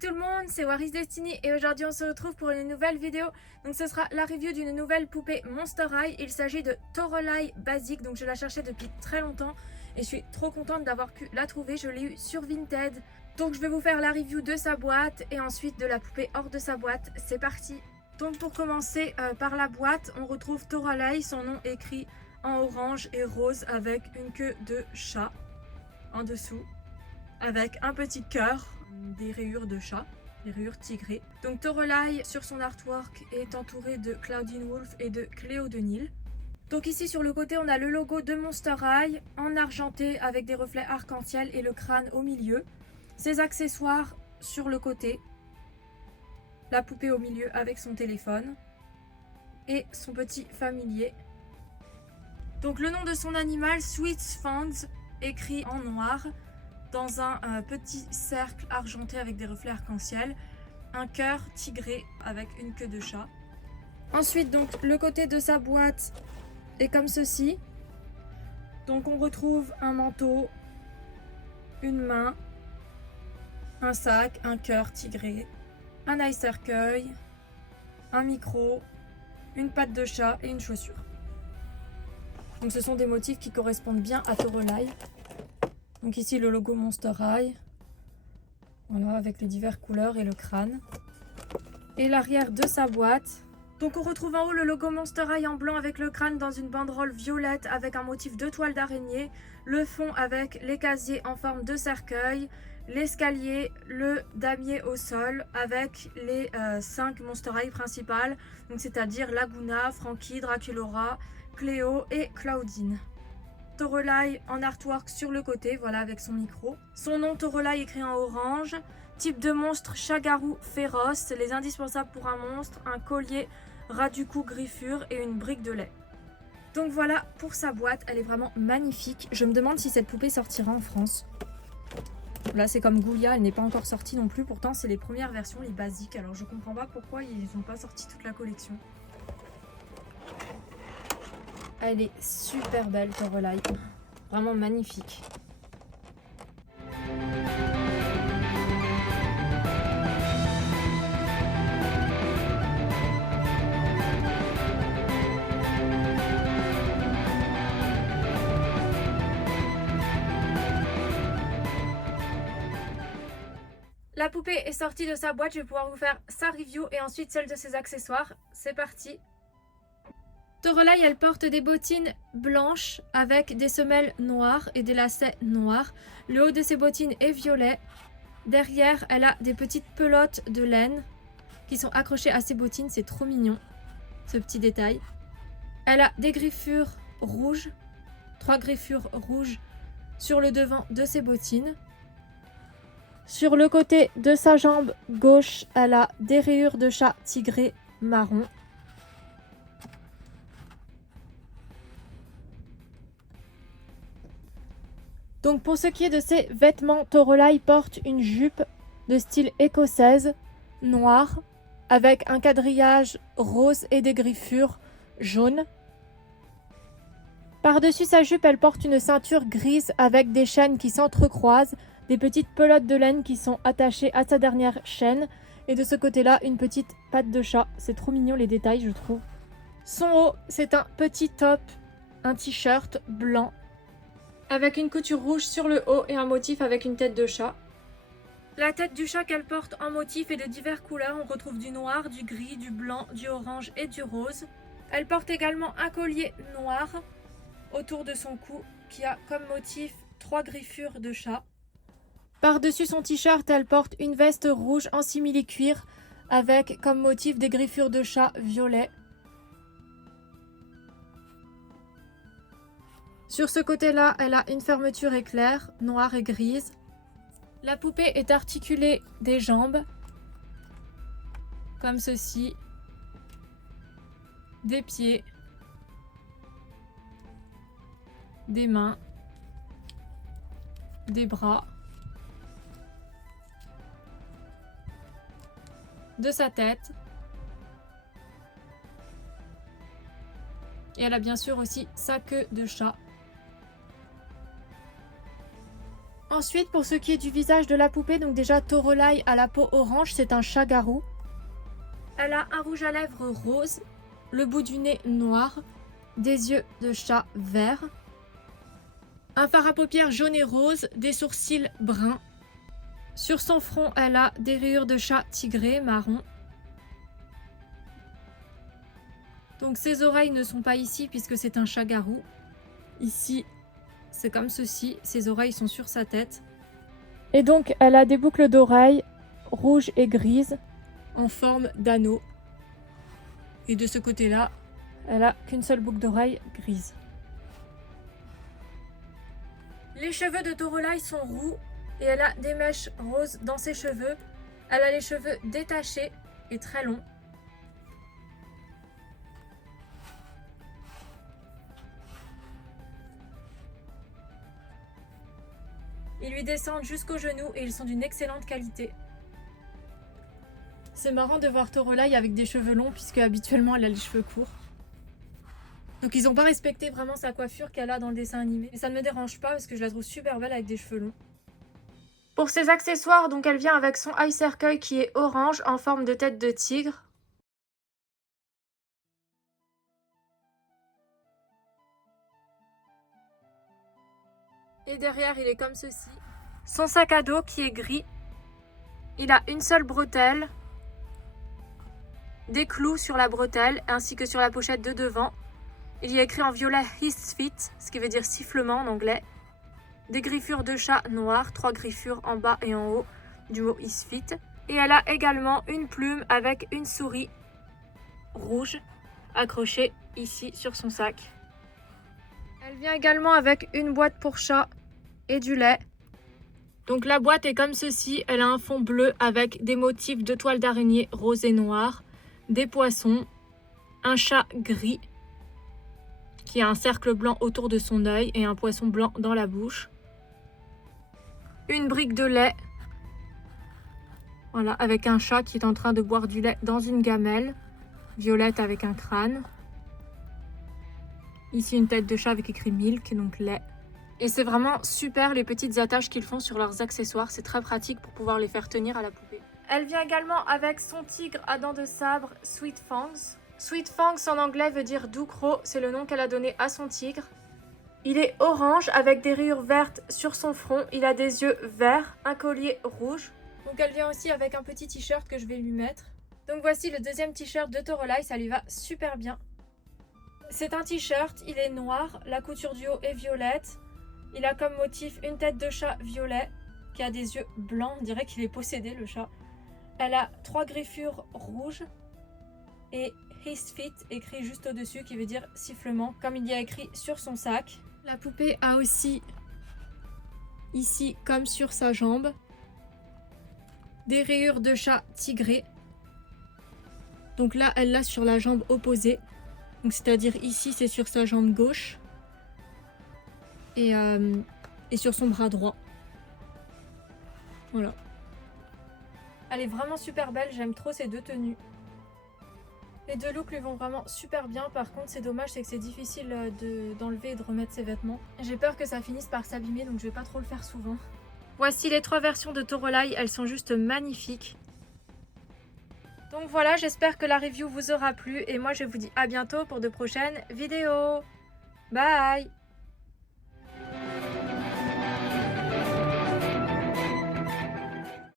Hello tout le monde, c'est Waris Destiny et aujourd'hui on se retrouve pour une nouvelle vidéo. Donc ce sera la review d'une nouvelle poupée Monster High. Il s'agit de Toralei basique, donc je la cherchais depuis très longtemps et je suis trop contente d'avoir pu la trouver. Je l'ai eu sur Vinted. Donc je vais vous faire la review de sa boîte et ensuite de la poupée hors de sa boîte. C'est parti. Donc pour commencer par la boîte, on retrouve Toralei, son nom écrit en orange et rose avec une queue de chat en dessous, avec un petit cœur, des rayures de chat, des rayures tigrées. Donc Toralei sur son artwork est entouré de Claudine Wolf et de Cléo de Nil. Donc ici sur le côté on a le logo de Monster High en argenté avec des reflets arc-en-ciel et le crâne au milieu. Ses accessoires sur le côté, la poupée au milieu avec son téléphone et son petit familier. Donc le nom de son animal, Sweet Fangs, écrit en noir dans un petit cercle argenté avec des reflets arc-en-ciel, un cœur tigré avec une queue de chat. Ensuite donc le côté de sa boîte est comme ceci. Donc on retrouve un manteau, une main, un sac, un cœur tigré, un eye cercueil, un micro, une patte de chat et une chaussure. Donc ce sont des motifs qui correspondent bien à Toralei. Donc ici le logo Monster High, voilà, avec les diverses couleurs et le crâne. Et l'arrière de sa boîte. Donc on retrouve en haut le logo Monster High en blanc avec le crâne dans une banderole violette avec un motif de toile d'araignée. Le fond avec les casiers en forme de cercueil, l'escalier, le damier au sol avec les 5 Monster High principales, donc c'est-à-dire Laguna, Frankie, Draculaura, Cléo et Claudine. Toralei en artwork sur le côté, voilà, avec son micro. Son nom Toralei écrit en orange. Type de monstre, chat-garou féroce. C'est les indispensables pour un monstre. Un collier, ras du cou, griffure et une brique de lait. Donc voilà pour sa boîte, elle est vraiment magnifique. Je me demande si cette poupée sortira en France. Là c'est comme Goulia, elle n'est pas encore sortie non plus. Pourtant c'est les premières versions, les basiques. Alors je comprends pas pourquoi ils n'ont pas sorti toute la collection. Elle est super belle Toralei, vraiment magnifique. La poupée est sortie de sa boîte, je vais pouvoir vous faire sa review et ensuite celle de ses accessoires. C'est parti. Toralei, elle porte des bottines blanches avec des semelles noires et des lacets noirs. Le haut de ses bottines est violet. Derrière, elle a des petites pelotes de laine qui sont accrochées à ses bottines. C'est trop mignon, ce petit détail. Elle a des griffures rouges, 3 griffures rouges sur le devant de ses bottines. Sur le côté de sa jambe gauche, elle a des rayures de chat tigré marron. Donc pour ce qui est de ses vêtements, Toralei porte une jupe de style écossaise, noire, avec un quadrillage rose et des griffures jaunes. Par-dessus sa jupe, elle porte une ceinture grise avec des chaînes qui s'entrecroisent, des petites pelotes de laine qui sont attachées à sa dernière chaîne. Et de ce côté-là, une petite patte de chat. C'est trop mignon les détails, je trouve. Son haut, c'est un petit top, un t-shirt blanc avec une couture rouge sur le haut et un motif avec une tête de chat. La tête du chat qu'elle porte en motif est de diverses couleurs. On retrouve du noir, du gris, du blanc, du orange et du rose. Elle porte également un collier noir autour de son cou qui a comme motif 3 griffures de chat. Par-dessus son t-shirt, elle porte une veste rouge en simili-cuir avec comme motif des griffures de chat violet. Sur ce côté-là, elle a une fermeture éclair, noire et grise. La poupée est articulée des jambes, comme ceci, des pieds, des mains, des bras, de sa tête. Et elle a bien sûr aussi sa queue de chat. Ensuite, pour ce qui est du visage de la poupée, donc déjà Torolai a la peau orange, c'est un chat-garou. Elle a un rouge à lèvres rose, le bout du nez noir, des yeux de chat vert, un fard à paupières jaune et rose, des sourcils bruns. Sur son front, elle a des rayures de chat tigré marron. Donc ses oreilles ne sont pas ici puisque c'est un chat-garou. Ici, c'est comme ceci, ses oreilles sont sur sa tête. Et donc elle a des boucles d'oreilles rouges et grises en forme d'anneau. Et de ce côté-là, elle a qu'une seule boucle d'oreille grise. Les cheveux de Torolai sont roux et elle a des mèches roses dans ses cheveux. Elle a les cheveux détachés et très longs. Ils lui descendent jusqu'aux genoux et ils sont d'une excellente qualité. C'est marrant de voir Torolai avec des cheveux longs puisque habituellement elle a les cheveux courts. Donc ils n'ont pas respecté vraiment sa coiffure qu'elle a dans le dessin animé. Mais ça ne me dérange pas parce que je la trouve super belle avec des cheveux longs. Pour ses accessoires, donc elle vient avec son eye cercueil qui est orange en forme de tête de tigre. Et derrière, il est comme ceci. Son sac à dos qui est gris. Il a une seule bretelle, des clous sur la bretelle ainsi que sur la pochette de devant. Il y a écrit en violet His Feet, ce qui veut dire sifflement en anglais. Des griffures de chat noires, 3 griffures en bas et en haut du mot His Feet. Et elle a également une plume avec une souris rouge accrochée ici sur son sac. Elle vient également avec une boîte pour chat et du lait. Donc la boîte est comme ceci, elle a un fond bleu avec des motifs de toile d'araignée rose et noir, des poissons, un chat gris qui a un cercle blanc autour de son œil et un poisson blanc dans la bouche. Une brique de lait, voilà, avec un chat qui est en train de boire du lait dans une gamelle, violette avec un crâne. Ici une tête de chat avec écrit milk, donc lait. Et c'est vraiment super les petites attaches qu'ils font sur leurs accessoires, c'est très pratique pour pouvoir les faire tenir à la poupée. Elle vient également avec son tigre à dents de sabre, Sweet Fangs. Sweet Fangs en anglais veut dire doux croc, c'est le nom qu'elle a donné à son tigre. Il est orange avec des rayures vertes sur son front, il a des yeux verts, un collier rouge. Donc elle vient aussi avec un petit t-shirt que je vais lui mettre. Donc voici le deuxième t-shirt de Torolai, ça lui va super bien. C'est un t-shirt, il est noir, la couture du haut est violette. Il a comme motif une tête de chat violet qui a des yeux blancs, on dirait qu'il est possédé le chat. Elle a 3 griffures rouges et His Feet écrit juste au-dessus qui veut dire sifflement comme il y a écrit sur son sac. La poupée a aussi ici comme sur sa jambe des rayures de chat tigré. Donc là elle l'a sur la jambe opposée, donc c'est-à-dire ici c'est sur sa jambe gauche et sur son bras droit. Voilà. Elle est vraiment super belle, j'aime trop ces deux tenues. Les deux looks lui vont vraiment super bien, par contre c'est dommage, c'est que c'est difficile d'enlever et de remettre ses vêtements. J'ai peur que ça finisse par s'abîmer, donc je vais pas trop le faire souvent. Voici les 3 versions de Torolai, elles sont juste magnifiques. Donc voilà, j'espère que la review vous aura plu et moi je vous dis à bientôt pour de prochaines vidéos. Bye!